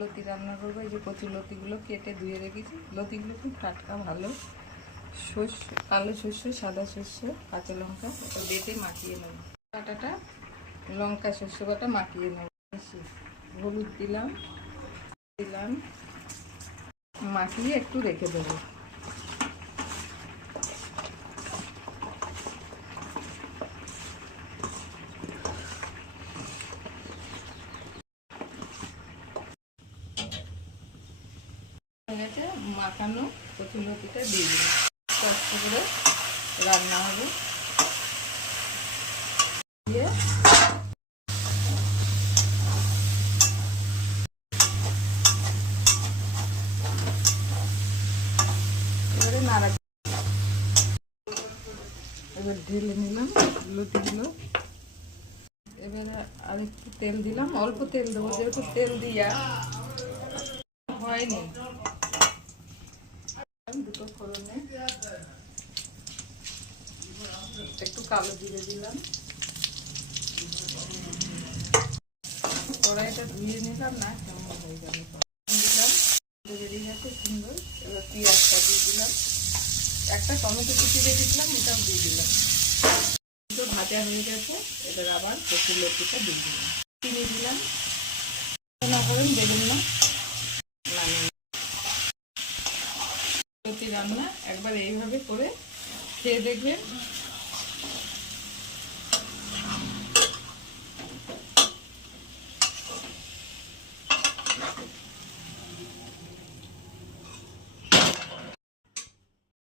লতি রান্না করবো। এই যে কচু লতিগুলো কেটে ধুয়ে রেখেছি। লতিগুলো খুব টাটকা ভালো। সর্ষে, কালো সর্ষে, সাদা সর্ষে, কাঁচা লঙ্কা এটা বেটে মাখিয়ে নেব। বাটাটা লঙ্কা সর্ষে বাটা মাখিয়ে নেব। হলুদ দিলাম মাখিয়ে একটু রেখে দেবো। মাখানো কচু লতিটা দিয়ে দিলাম। কষ্ট করে রান্না হবে। দিয়ে এবারে নাড়া, এবার ঢেলে নিলাম লতিগুলো। এবারে আর একটু তেল দিলাম, অল্প তেল দেবো যেহেতু তেল দিয়া হয়নি। দুটো ফোড়নে একটু কালো জিরে দিলাম। কড়াইটা ধুয়ে নিলাম, না কেমন হয়ে যাবে। দিলাম, বেরিয়ে গেছে সুন্দর। এবার পেঁয়াজটা দিয়ে দিলাম, একটা টমেটো কুচি রেখেছিলাম এটাও দিয়ে দিলাম। দুটো ভাজা হয়ে গেছে। এবার আবার কচুর লতিটা দিয়ে দিলাম, চিনি দিলাম। না করেন দেবেন না, মানে লতি রান্না একবার এইভাবে করে খেয়ে দেখবেন।